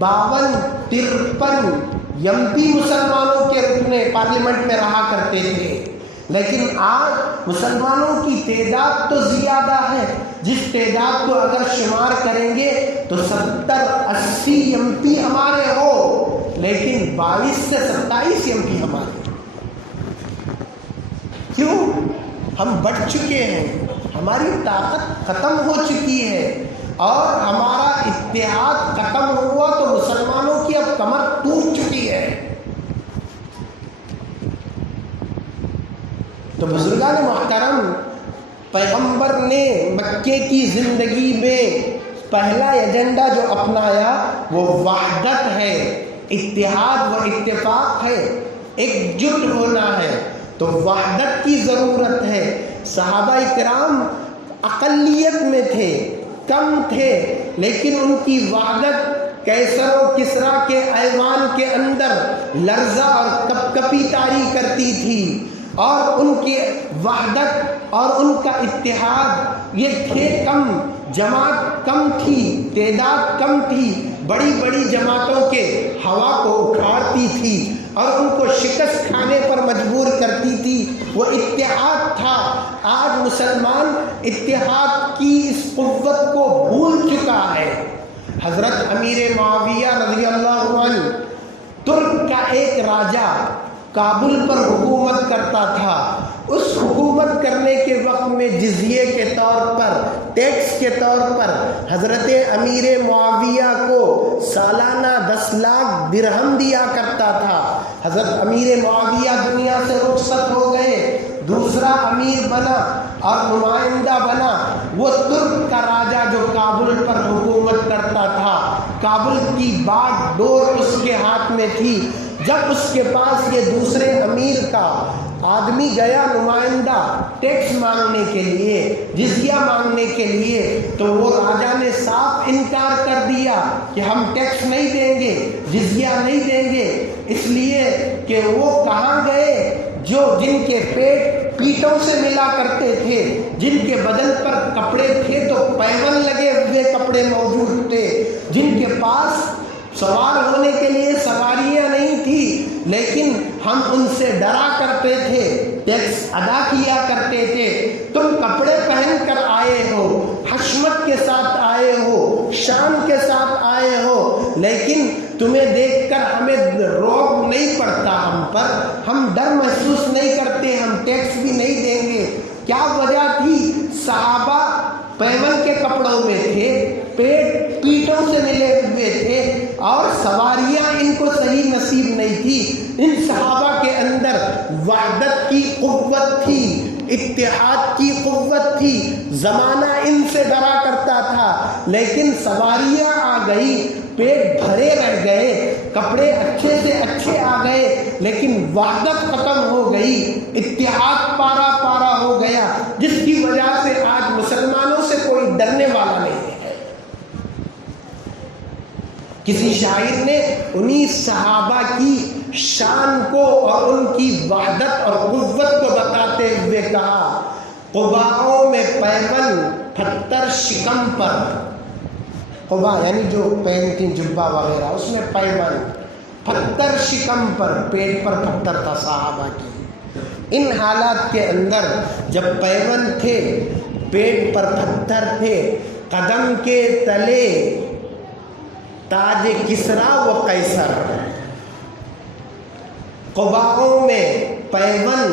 52-53 یمپی مسلمانوں کے رکن پارلیمنٹ میں رہا کرتے تھے، لیکن آج مسلمانوں کی تعداد تو زیادہ ہے، جس تعداد کو اگر شمار کریں گے تو 70-80 یمپی ہمارے ہو، لیکن 22 سے 27 یمپی ہمارے۔ کیوں؟ ہم بڑھ چکے ہیں، ہماری طاقت ختم ہو چکی ہے، اور ہمارا اتحاد ختم ہوا تو مسلمانوں کی اب کمر ٹوٹ چکی ہے۔ تو بزرگان محترم، پیغمبر نے مکے کی زندگی میں پہلا ایجنڈا جو اپنایا وہ وحدت ہے، اتحاد و اتفاق ہے، ایک جٹ ہونا ہے۔ تو وحدت کی ضرورت ہے۔ صحابہ کرام اقلیت میں تھے، کم تھے، لیکن ان کی وحدت کیسر و کسریٰ کے ایوان کے اندر لرزہ اور کپکپی طاری کرتی تھی، اور ان کی وحدت اور ان کا اتحاد، یہ تھے کم، جماعت کم تھی، تعداد کم تھی، بڑی بڑی جماعتوں کے ہوا کو اکھاڑتی تھی اور ان کو شکست کھانے پر مجبور کرتی تھی، وہ اتحاد تھا۔ آج مسلمان اتحاد کی اس قوت کو بھول چکا ہے۔ حضرت امیر معاویہ رضی اللہ عنہ، ترک کا ایک راجا کابل پر حکومت کرتا تھا۔ اس حکومت کرنے کے وقت میں جزیے کے طور پر، ٹیکس کے طور پر حضرت امیر معاویہ کو سالانہ 10 لاکھ درہم دیا کرتا تھا۔ حضرت امیر معاویہ دنیا سے رخصت ہو گئے، دوسرا امیر بنا اور نمائندہ بنا وہ ترک کا راجا جو کابل پر حکومت کرتا تھا۔ کابل کی باغ ڈور اس کے ہاتھ میں تھی۔ جب اس کے پاس یہ دوسرے امیر کا آدمی گیا نمائندہ ٹیکس مانگنے کے لیے، جزیہ مانگنے کے لیے، تو وہ راجا نے صاف انکار کر دیا کہ ہم ٹیکس نہیں دیں گے، جزیہ نہیں دیں گے، اس لیے کہ وہ کہاں گئے جن کے پیٹ پیٹوں سے ملا کرتے تھے، جن کے بدن پر کپڑے تھے تو پیون لگے ہوئے کپڑے موجود تھے، جن کے پاس سوار ہونے کے لیے سواریاں نہیں تھی، لیکن ہم ان سے ڈرا کرتے تھے، ٹیکس ادا کیا کرتے تھے۔ تم کپڑے پہن کر آئے ہو، حشمت کے ساتھ آئے ہو، شان کے ساتھ آئے ہو، لیکن تمہیں دیکھ کر ہمیں رعب نہیں پڑتا، ہم پر ہم ڈر محسوس نہیں کرتے، ہم ٹیکس بھی نہیں دیں گے۔ کیا وجہ تھی؟ صحابہ پیون کے کپڑوں میں تھے، پیٹ پیٹوں سے ملے ہوئے تھے، اور سواریاں ان کو صحیح نصیب نہیں تھی۔ ان صحابہ کے اندر وحدت کی قوت تھی، اتحاد کی قوت تھی، زمانہ ان سے ڈرا کرتا تھا، لیکن سواریاں آ گئی، پیٹ بھرے رہ گئے، کپڑے اچھے سے اچھے آ گئے، لیکن وحدت ختم ہو گئی، اتحاد پارا پارا ہو گیا، جس کی وجہ سے آج مسلمانوں سے کوئی ڈرنے والا نہیں ہے۔ کسی شاعر نے انہی صحابہ کی شان کو اور ان کی وحدت اور قوت کو بتاتے ہوئے کہا، قباؤں میں پیون پتھر شکم پر، قبا یعنی جو پہنتی جبہ وغیرہ، اس میں پیون پتھر شکم پر، پیٹ پر پتھر تھا صحابہ کی۔ ان حالات کے اندر جب پیون تھے، پیٹ پر پتھر تھے، قدم کے تلے تاج کسریٰ و قیصر، قباؤں میں پیون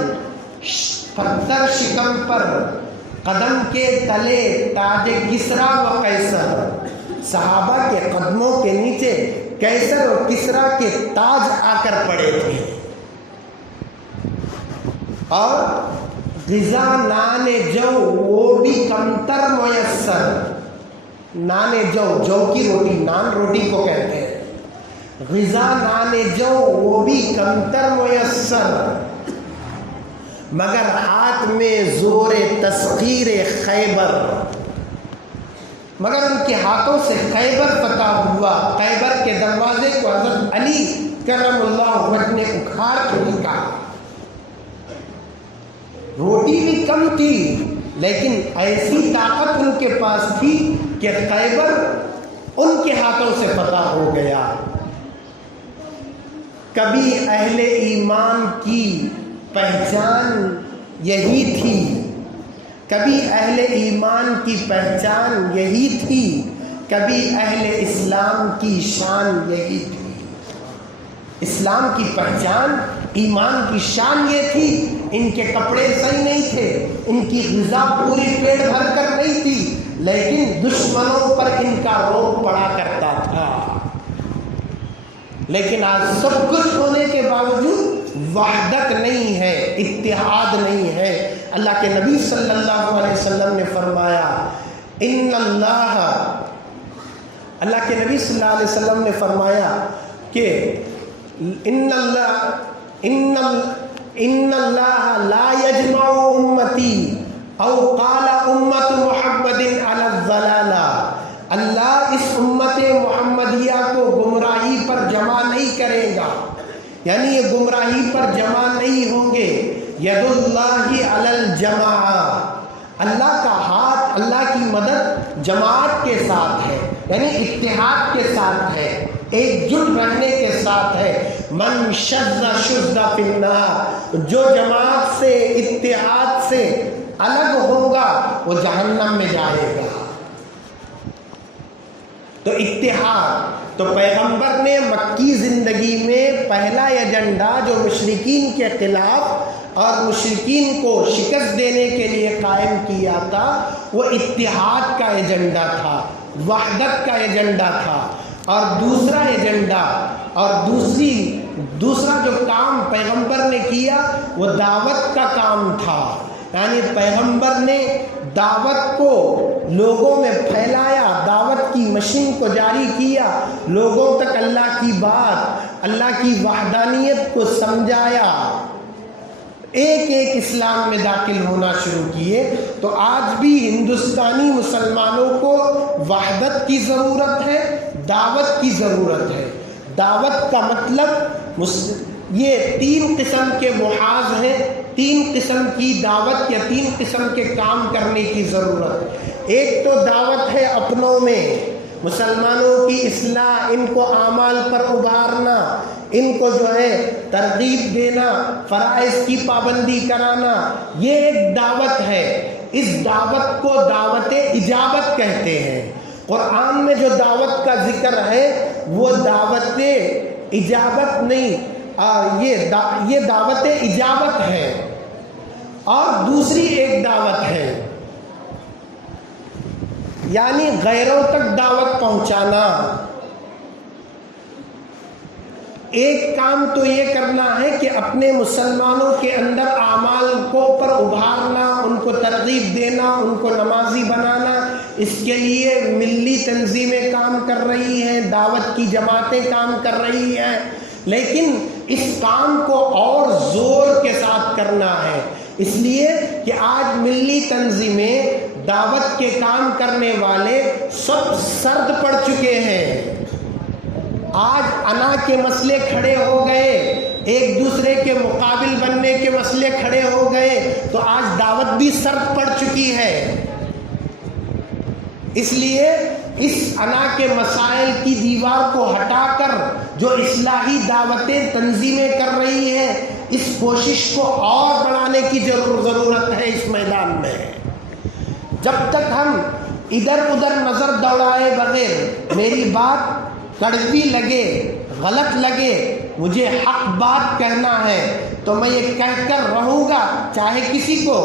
پتھر شکم پر، قدم کے تلے تاج کسریٰ و قیصر، صحابہ کے قدموں کے نیچے قیصر اور کسریٰ کے تاج آ کر پڑے تھے۔ اور غذا نان جو وہ بھی کمتر میسر. نان جو کی روٹی، نان روٹی کو کہتے ہیں. غذا نان جو وہ بھی کمتر میسر، مگر ہاتھ میں زور تسخیر خیبر. مگر ان کے ہاتھوں سے خیبر فتح ہوا. خیبر کے دروازے کو حضرت علی کرم اللہ وجہ نے اکھاڑ کے نکالا. روٹی بھی کم تھی لیکن ایسی طاقت ان کے پاس تھی کہ خیبر ان کے ہاتھوں سے فتح ہو گیا. کبھی اہل ایمان کی پہچان یہی تھی، کبھی اہل ایمان کی پہچان یہی تھی، کبھی اہل اسلام کی شان یہی تھی. اسلام کی پہچان، ایمان کی شان یہ تھی. ان کے کپڑے صحیح نہیں تھے، ان کی غذا پوری پیٹ بھر کر نہیں تھی، لیکن دشمنوں پر ان کا روب پڑا کرتا تھا. لیکن آج سب کچھ ہونے کے باوجود وحدت نہیں ہے، اتحاد نہیں ہے. اللہ کے نبی صلی اللہ علیہ وسلم نے فرمایا اللہ کے نبی صلی اللہ علیہ وسلم نے فرمایا کہ ان اللہ لا یجمع امتی او قال امت محمد علی الضلالہ. اللہ اس امت محمدیہ کو گمراہی پر جمع نہیں کرے گا، یعنی یہ گمراہی پر جمع نہیں ہوں گے. ید اللہ علی الجماعہ، اللہ کا ہاتھ، اللہ کی مدد جماعت کے ساتھ ہے، یعنی اتحاد کے ساتھ ہے، ایک جٹ رہنے کے ساتھ ہے. من شذ شذ فی النار، جو جماعت سے، اتحاد سے الگ ہوگا وہ جہنم میں جائے گا. تو اتحاد، تو پیغمبر نے مکی زندگی میں پہلا ایجنڈا جو مشرکین کے خلاف اور مشرکین کو شکست دینے کے لیے قائم کیا تھا وہ اتحاد کا ایجنڈا تھا، وحدت کا ایجنڈا تھا. اور دوسرا ایجنڈا اور دوسرا جو کام پیغمبر نے کیا وہ دعوت کا کام تھا. یعنی پیغمبر نے دعوت کو لوگوں میں پھیلایا، دعوت کی مشین کو جاری کیا، لوگوں تک اللہ کی بات، اللہ کی وحدانیت کو سمجھایا، ایک ایک اسلام میں داخل ہونا شروع کیے. تو آج بھی ہندوستانی مسلمانوں کو وحدت کی ضرورت ہے، دعوت کی ضرورت ہے. دعوت کا مطلب یہ 3 قسم کے محاذ ہیں، 3 قسم کی دعوت یا 3 قسم کے کام کرنے کی ضرورت. ایک تو دعوت ہے اپنوں میں، مسلمانوں کی اصلاح، ان کو اعمال پر ابھارنا، ان کو جو ہے ترغیب دینا، فرائض کی پابندی کرانا، یہ ایک دعوت ہے. اس دعوت کو دعوت اجابت کہتے ہیں. قرآن میں جو دعوت کا ذکر ہے وہ دعوت اجابت نہیں، یہ دعوت اجابت ہے. اور دوسری ایک دعوت ہے یعنی غیروں تک دعوت پہنچانا. ایک کام تو یہ کرنا ہے کہ اپنے مسلمانوں کے اندر اعمال کو پر ابھارنا، ان کو ترغیب دینا، ان کو نمازی بنانا. اس کے لیے ملی تنظیمیں کام کر رہی ہیں، دعوت کی جماعتیں کام کر رہی ہیں، لیکن اس کام کو اور زور کے ساتھ کرنا ہے. اس لیے کہ آج ملی تنظیمیں، دعوت کے کام کرنے والے سب سرد پڑ چکے ہیں. آج انا کے مسئلے کھڑے ہو گئے، ایک دوسرے کے مقابل بننے کے مسئلے کھڑے ہو گئے، تو آج دعوت بھی سرد پڑ چکی ہے. اس لیے اس انا کے مسائل کی دیوار کو ہٹا کر جو اصلاحی دعوتیں تنظیمیں کر رہی ہیں، اس کوشش کو اور بڑھانے کی ضرورت ہے اس میدان میں. جب تک ہم ادھر ادھر نظر دوڑائے بغیر، میری بات کڑوی لگے، غلط لگے، مجھے حق بات کہنا ہے تو میں یہ کہہ کر رہوں گا، چاہے کسی کو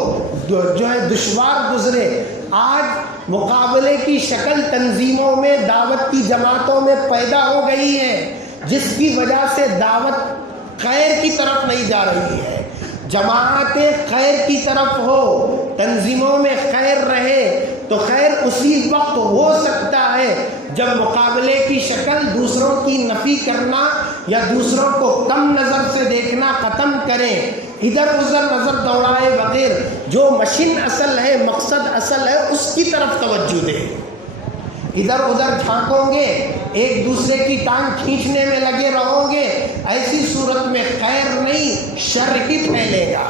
جو ہے دشوار گزرے. آج مقابلے کی شکل تنظیموں میں، دعوت کی جماعتوں میں پیدا ہو گئی ہے، جس کی وجہ سے دعوت خیر کی طرف نہیں جا رہی ہے. جماعتیں خیر کی طرف ہو، تنظیموں میں خیر رہے تو خیر اسی وقت ہو سکتا ہے جب مقابلے کی شکل دوسروں کی نفی کرنا یا دوسروں کو کم نظر سے دیکھنا ختم کریں، ادھر ادھر نظر دوڑائے بغیر جو مشن اصل ہے، مقصد اصل ہے، اس کی طرف توجہ دیں۔ ادھر ادھر جھانکو گے، ایک دوسرے کی ٹانگ کھینچنے میں لگے رہو گے، ایسی صورت میں خیر نہیں شر ہی پھیلے گا۔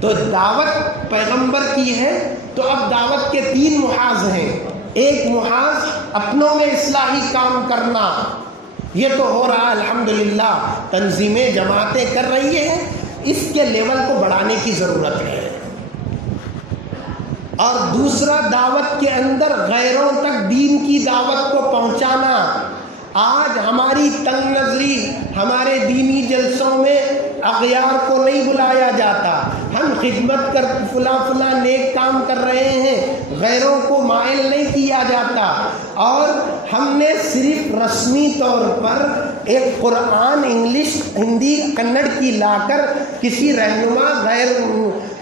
تو دعوت پیغمبر کی ہے تو اب دعوت کے 3 محاذ ہیں۔ ایک محاذ اپنوں میں اصلاحی کام کرنا، یہ تو ہو رہا ہے الحمدللہ، تنظیمیں جماعتیں کر رہی ہیں، اس کے لیول کو بڑھانے کی ضرورت ہے۔ اور دوسرا دعوت کے اندر غیروں تک دین کی دعوت کو پہنچانا۔ آج ہماری تنگ نظری ہمارے دینی جلسوں میں اغیار کو نہیں بلایا جاتا، ہم خدمت کر فلاں نیک کام کر رہے ہیں، غیروں کو مائل نہیں کیا جاتا، اور ہم نے صرف رسمی طور پر ایک قرآن انگلش ہندی کنڑ کی لا کر کسی رہنما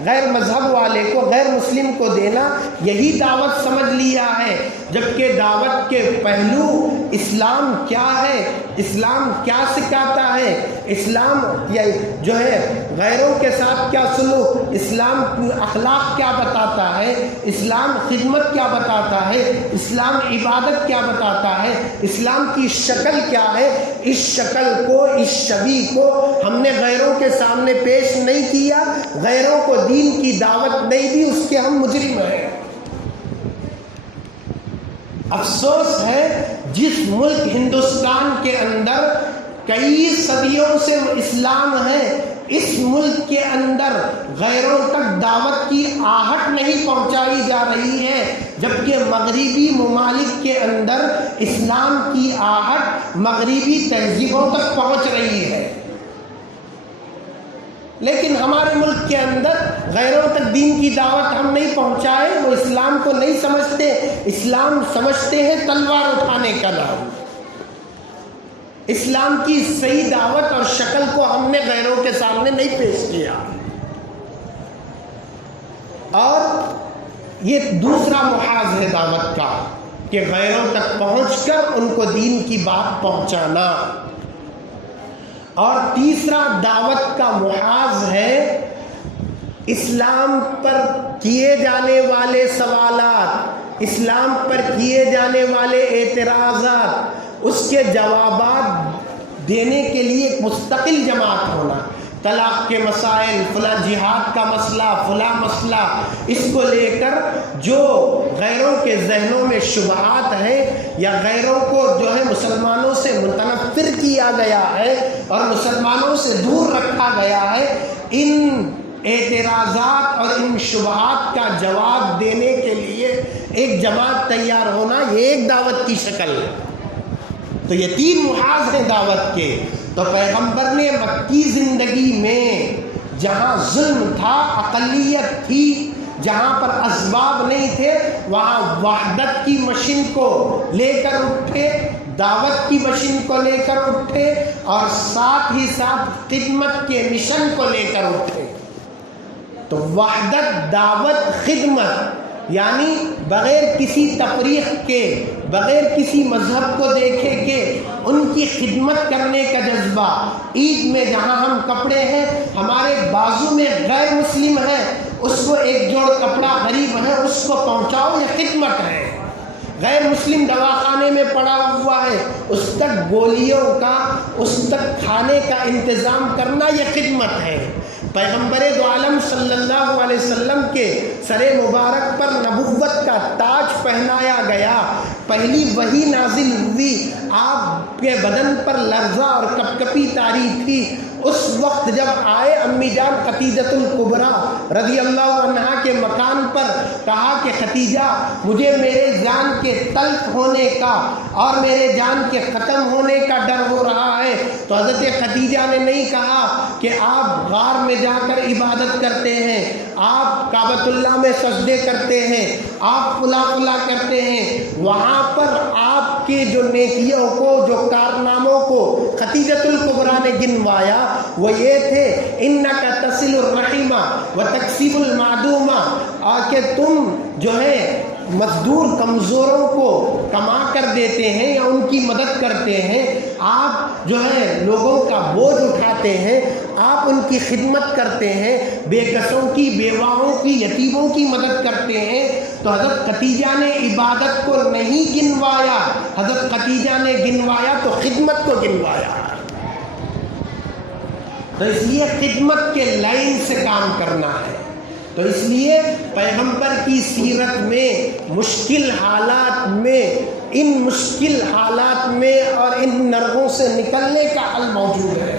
غیر مذہب والے کو، غیر مسلم کو دینا، یہی دعوت سمجھ لیا ہے، جبکہ دعوت کے پہلو اسلام کیا ہے، اسلام کیا سکھاتا ہے، اسلام جو ہے غیروں کے ساتھ کیا سلوک، اسلام اخلاق کیا بتاتا ہے، اسلام خدمت کیا بتاتا ہے، اسلام عبادت کیا بتاتا ہے، اسلام کی شکل کیا ہے، اس شکل کو، اس شبیہ کو ہم نے غیروں کے سامنے پیش نہیں کیا، غیروں کو دین کی دعوت نہیں دی، اس کے ہم مجرم ہیں۔ افسوس ہے جس ملک ہندوستان کے اندر کئی صدیوں سے اسلام ہے، اس ملک کے اندر غیروں تک دعوت کی آہٹ نہیں پہنچائی جا رہی ہے، جبکہ مغربی ممالک کے اندر اسلام کی آہٹ مغربی تہذیبوں تک پہنچ رہی ہے، لیکن ہمارے ملک کے اندر غیروں تک دین کی دعوت ہم نہیں پہنچائے، وہ اسلام کو نہیں سمجھتے، اسلام سمجھتے ہیں تلوار اٹھانے کا نام۔ اسلام کی صحیح دعوت اور شکل کو ہم نے غیروں کے سامنے نہیں پیش کیا، اور یہ دوسرا محاذ ہے دعوت کا کہ غیروں تک پہنچ کر ان کو دین کی بات پہنچانا۔ اور تیسرا دعوت کا محاذ ہے اسلام پر کیے جانے والے سوالات، اسلام پر کیے جانے والے اعتراضات، اس کے جوابات دینے کے لیے ایک مستقل جماعت ہونا۔ طلاق کے مسائل، فلاں جہاد کا مسئلہ، فلاں مسئلہ، اس کو لے کر جو غیروں کے ذہنوں میں شبہات ہیں یا غیروں کو جو ہے مسلمانوں سے متنفر کیا گیا ہے اور مسلمانوں سے دور رکھا گیا ہے، ان اعتراضات اور ان شبہات کا جواب دینے کے لیے ایک جماعت تیار ہونا، یہ ایک دعوت کی شکل ہے۔ تو یہ 3 محاذ ہیں دعوت کے۔ تو پیغمبر نے مکی زندگی میں جہاں ظلم تھا، اقلیت تھی، جہاں پر اسباب نہیں تھے، وہاں وحدت کی مشن کو لے کر اٹھے، دعوت کی مشن کو لے کر اٹھے، اور ساتھ ہی ساتھ خدمت کے مشن کو لے کر اٹھے۔ تو وحدت، دعوت، خدمت، یعنی بغیر کسی تفریق کے، بغیر کسی مذہب کو دیکھے کہ ان کی خدمت کرنے کا جذبہ۔ عید میں جہاں ہم کپڑے ہیں، ہمارے بازو میں غیر مسلم ہے، اس کو ایک جوڑ کپڑا غریب ہے، اس کو پہنچاؤ، یہ خدمت ہے۔ غیر مسلم دواخانے میں پڑا ہوا ہے، اس تک گولیوں کا، اس تک کھانے کا انتظام کرنا، یہ خدمت ہے۔ پیغمبر دو عالم صلی اللہ علیہ وسلم کے سر مبارک پر نبوت کا تاج پہنایا گیا، پہلی وحی نازل ہوئی، آپ کے بدن پر لرزہ اور کپکپی طاری تھی، اس وقت جب آئے امی جان خدیجہ الکبریٰ رضی اللہ عنہا کے مکان پر، کہا کہ خدیجہ مجھے میرے جان کے تلخ ہونے کا اور میرے جان کے ختم ہونے کا ڈر ہو رہا ہے، تو حضرت خدیجہ نے نہیں کہا کہ آپ غار میں جا کر عبادت کرتے ہیں، آپ کعبۃ اللہ میں سجدے کرتے ہیں، آپ فلاں فلاں کرتے ہیں، وہاں پر آپ کے جو نیکیوں کو، جو کارناموں کو خدیجۃ الکبریٰ نے گنوایا وہ یہ تھے انک تصل الرحم وتکسب المعدوم، کہ تم جو ہے مزدور کمزوروں کو کما کر دیتے ہیں یا ان کی مدد کرتے ہیں، آپ جو ہے لوگوں کا بوجھ اٹھاتے ہیں، آپ ان کی خدمت کرتے ہیں، بے کسوں کی، بیواؤں کی، یتیموں کی مدد کرتے ہیں۔ تو حضرت خدیجہ نے عبادت کو نہیں گنوایا، حضرت خدیجہ نے گنوایا تو خدمت کو گنوایا۔ تو اس لیے خدمت کے لائن سے کام کرنا ہے۔ تو اس لیے پیغمبر کی سیرت میں مشکل حالات میں، ان مشکل حالات میں اور ان نرغوں سے نکلنے کا حل موجود ہے۔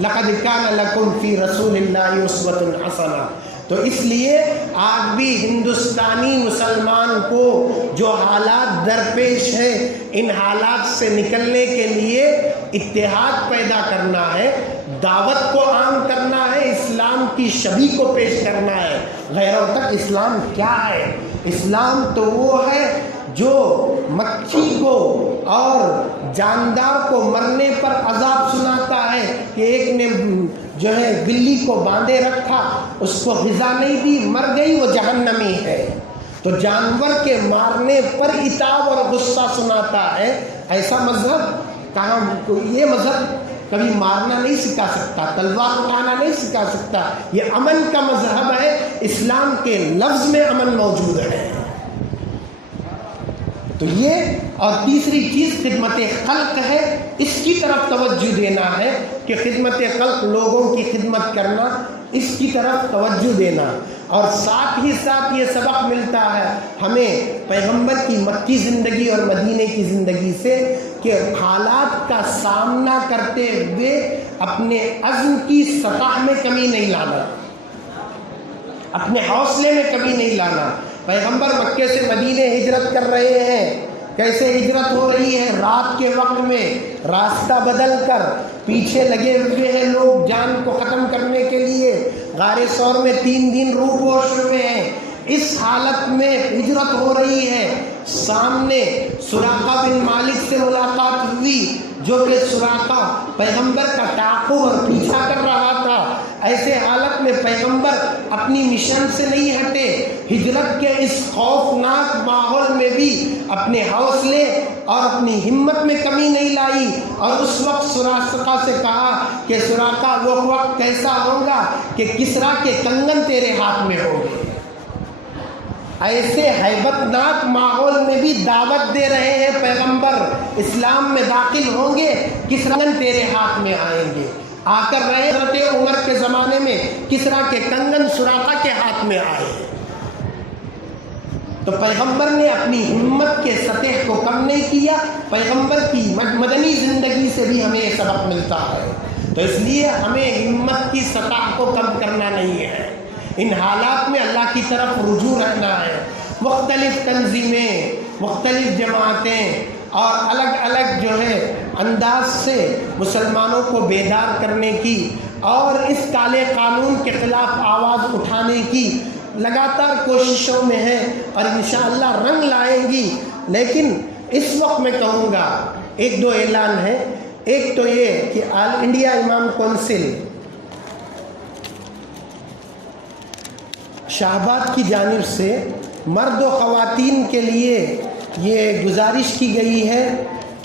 لقد کان لکم فی رسول اللہ اسوۃ حسنہ۔ تو اس لیے آج بھی ہندوستانی مسلمان کو جو حالات درپیش ہیں، ان حالات سے نکلنے کے لیے اتحاد پیدا کرنا ہے، دعوت کو عام کرنا ہے، اسلام کی شبیہ کو پیش کرنا ہے۔ غیروں تک اسلام کیا ہے؟ اسلام تو وہ ہے جو مکھی کو اور جاندار کو مرنے پر عذاب سناتا ہے کہ ایک نے جو ہے بلی کو باندھے رکھا، اس کو غذا نہیں دی، مر گئی، وہ جہنمی ہے۔ تو جانور کے مارنے پر عتاب اور غصہ سناتا ہے۔ ایسا مذہب کہاں؟ یہ مذہب کبھی مارنا نہیں سکھا سکتا، تلوار اٹھانا نہیں سکھا سکتا، یہ امن کا مذہب ہے۔ اسلام کے لفظ میں امن موجود ہے۔ تو یہ اور تیسری چیز خدمت خلق ہے، اس کی طرف توجہ دینا ہے کہ خدمت خلق، لوگوں کی خدمت کرنا، اس کی طرف توجہ دینا۔ اور ساتھ ہی ساتھ یہ سبق ملتا ہے ہمیں پیغمبر کی مکی زندگی اور مدینے کی زندگی سے کہ حالات کا سامنا کرتے ہوئے اپنے عزم کی سطح میں کمی نہیں لانا، اپنے حوصلے میں کمی نہیں لانا۔ پیغمبر مکے سے مدینے ہجرت کر رہے ہیں، کیسے ہجرت ہو رہی ہے؟ رات کے وقت میں راستہ بدل کر پیچھے لگے ہوئے ہیں لوگ جان کو ختم کرنے کے لیے، غار ثور میں 3 دن روح پوش ہوئے ہیں۔ اس حالت میں ہجرت ہو رہی ہے، سامنے سراقہ بن مالک سے ملاقات ہوئی جو کہ سراقہ پیغمبر کا تعاقب اور پیچھا کر رہا تھا۔ ایسے حالت میں پیغمبر اپنی مشن سے نہیں ہٹے، ہجرت کے اس خوفناک ماحول میں بھی اپنے حوصلے اور اپنی ہمت میں کمی نہیں لائی، اور اس وقت سراقہ سے کہا کہ سراقہ وہ وقت کیسا ہوگا کہ کسریٰ کے کنگن تیرے ہاتھ میں ہوں گے۔ ایسے ہیبت ناک ماحول میں بھی دعوت دے رہے ہیں پیغمبر، اسلام میں داخل ہوں گے، کسریٰ تیرے ہاتھ میں آئیں گے۔ آ کر رہے حضرت عمر کے زمانے میں کسریٰ کے کنگن سراقہ کے ہاتھ میں آئے۔ تو پیغمبر نے اپنی ہمت کے سطح کو کم نہیں کیا۔ پیغمبر کی مدنی زندگی سے بھی ہمیں یہ سبق ملتا ہے۔ تو اس لیے ہمیں ہمت کی سطح کو کم کرنا نہیں ہے، ان حالات میں اللہ کی طرف رجوع رہنا ہے۔ مختلف تنظیمیں، مختلف جماعتیں اور الگ الگ جو ہے انداز سے مسلمانوں کو بیدار کرنے کی اور اس کالے قانون کے خلاف آواز اٹھانے کی لگاتار کوششوں میں ہیں اور انشاءاللہ رنگ لائیں گی۔ لیکن اس وقت میں کہوں گا 1-2 اعلان ہے۔ ایک تو یہ کہ آل انڈیا امام کونسل شاہباد کی جانب سے مرد و خواتین کے لیے یہ گزارش کی گئی ہے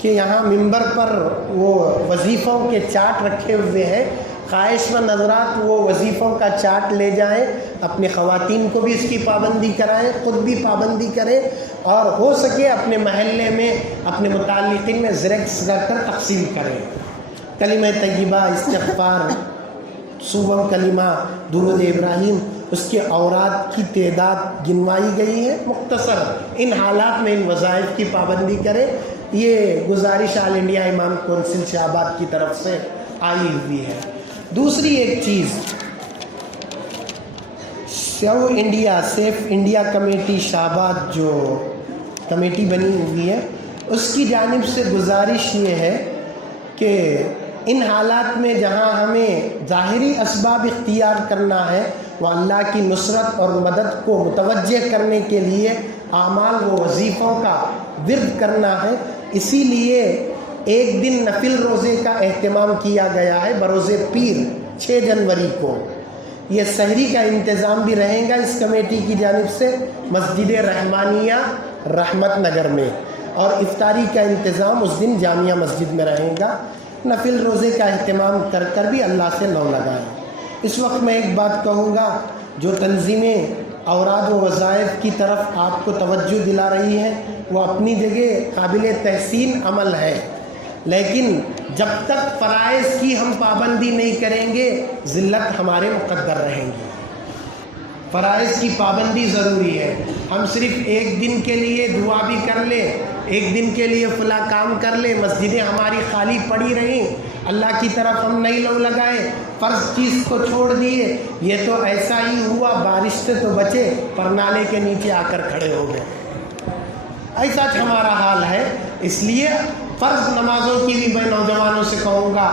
کہ یہاں ممبر پر وہ وظیفوں کے چارٹ رکھے ہوئے ہیں، خواہش مند حضرات وہ وظیفوں کا چارٹ لے جائیں، اپنی خواتین کو بھی اس کی پابندی کرائیں، خود بھی پابندی کریں، اور ہو سکے اپنے محلے میں اپنے متعلقین میں زیرکس کر کر تقسیم کریں۔ کلمہ طیبہ، استغفار، صوبہ کلمہ، درود ابراہیم، اس کے اوراد کی تعداد گنوائی گئی ہے مختصر۔ ان حالات میں ان وظائف کی پابندی کریں، یہ گزارش آل انڈیا امام کونسل شاہباد کی طرف سے آئی ہوئی ہے۔ دوسری ایک چیز، سیف انڈیا کمیٹی شاہباد جو کمیٹی بنی ہوئی ہے، اس کی جانب سے گزارش یہ ہے کہ ان حالات میں جہاں ہمیں ظاہری اسباب اختیار کرنا ہے وہ اللہ کی نصرت اور مدد کو متوجہ کرنے کے لیے اعمال و وظیفوں کا ورد کرنا ہے۔ اسی لیے ایک دن نفل روزے کا اہتمام کیا گیا ہے بروز پیر 6 جنوری کو۔ یہ سحری کا انتظام بھی رہے گا اس کمیٹی کی جانب سے مسجد رحمانیہ رحمت نگر میں، اور افطاری کا انتظام اس دن جامعہ مسجد میں رہے گا۔ نفل روزے کا اہتمام کر کر بھی اللہ سے نو لگائیں۔ اس وقت میں ایک بات کہوں گا، جو تنظیمیں اوراد و وظائف کی طرف آپ کو توجہ دلا رہی ہیں وہ اپنی جگہ قابل تحسین عمل ہے، لیکن جب تک فرائض کی ہم پابندی نہیں کریں گے ذلت ہمارے مقدر رہیں گی۔ فرائض کی پابندی ضروری ہے۔ ہم صرف ایک دن کے لیے دعا بھی کر لیں، ایک دن کے لیے فلاں کام کر لیں، مسجدیں ہماری خالی پڑی رہیں، اللہ کی طرف ہم نہیں لو لگائے، فرض چیز کو چھوڑ دیے، یہ تو ایسا ہی ہوا بارش سے تو بچے پر نالے کے نیچے آ کر کھڑے ہو گئے، ایسا ہمارا حال ہے۔ اس لیے فرض نمازوں کی بھی میں نوجوانوں سے کہوں گا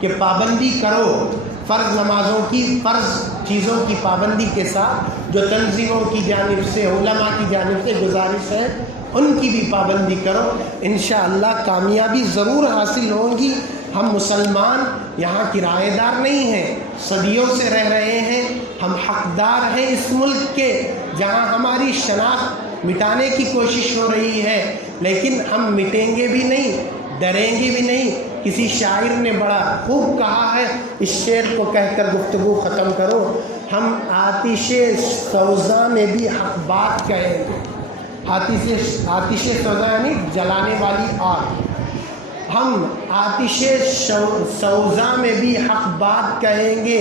کہ پابندی کرو، فرض نمازوں کی، فرض چیزوں کی پابندی کے ساتھ جو تنظیموں کی جانب سے، علماء کی جانب سے گزارش ہے ان کی بھی پابندی کرو، انشاءاللہ کامیابی ضرور حاصل ہوگی۔ ہم مسلمان یہاں کرایہ دار نہیں ہیں، صدیوں سے رہ رہے ہیں، ہم حقدار ہیں اس ملک کے جہاں ہماری شناخت مٹانے کی کوشش ہو رہی ہے، لیکن ہم مٹیں گے بھی نہیں، ڈریں گے بھی نہیں۔ کسی شاعر نے بڑا خوب کہا ہے، اس شعر کو کہہ کر گفتگو ختم کرو، ہم آتش سوزاں میں بھی حق بات کہیں گے۔ آتش سوزاں یعنی جلانے والی آگ، ہم آتش سوزاں میں بھی حق بات کہیں گے،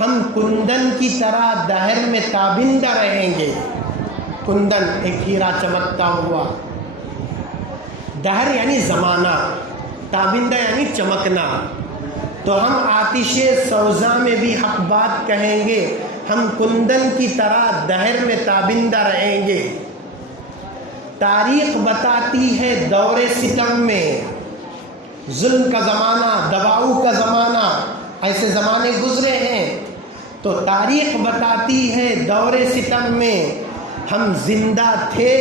ہم کندن کی طرح دہر میں تابندہ رہیں گے۔ کندن ایک ہیرا چمکتا ہوا، دہر یعنی زمانہ، تابندہ یعنی چمکنا، تو ہم آتش سوزاں میں بھی حق بات کہیں گے، ہم کندن کی طرح دہر میں تابندہ رہیں گے۔ تاریخ بتاتی ہے دور ستم میں، ظلم کا زمانہ، دباؤ کا زمانہ، ایسے زمانے گزرے ہیں، تو تاریخ بتاتی ہے دور ستم میں ہم زندہ تھے،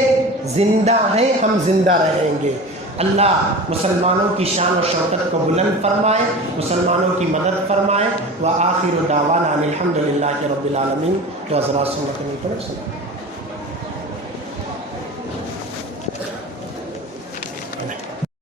زندہ ہیں، ہم زندہ رہیں گے۔ اللہ مسلمانوں کی شان و شوکت کو بلند فرمائے، مسلمانوں کی مدد فرمائے۔ وآخر دعوانا الحمدللہ رب العالمین۔ تو حضرات سنت نہیں پڑھے۔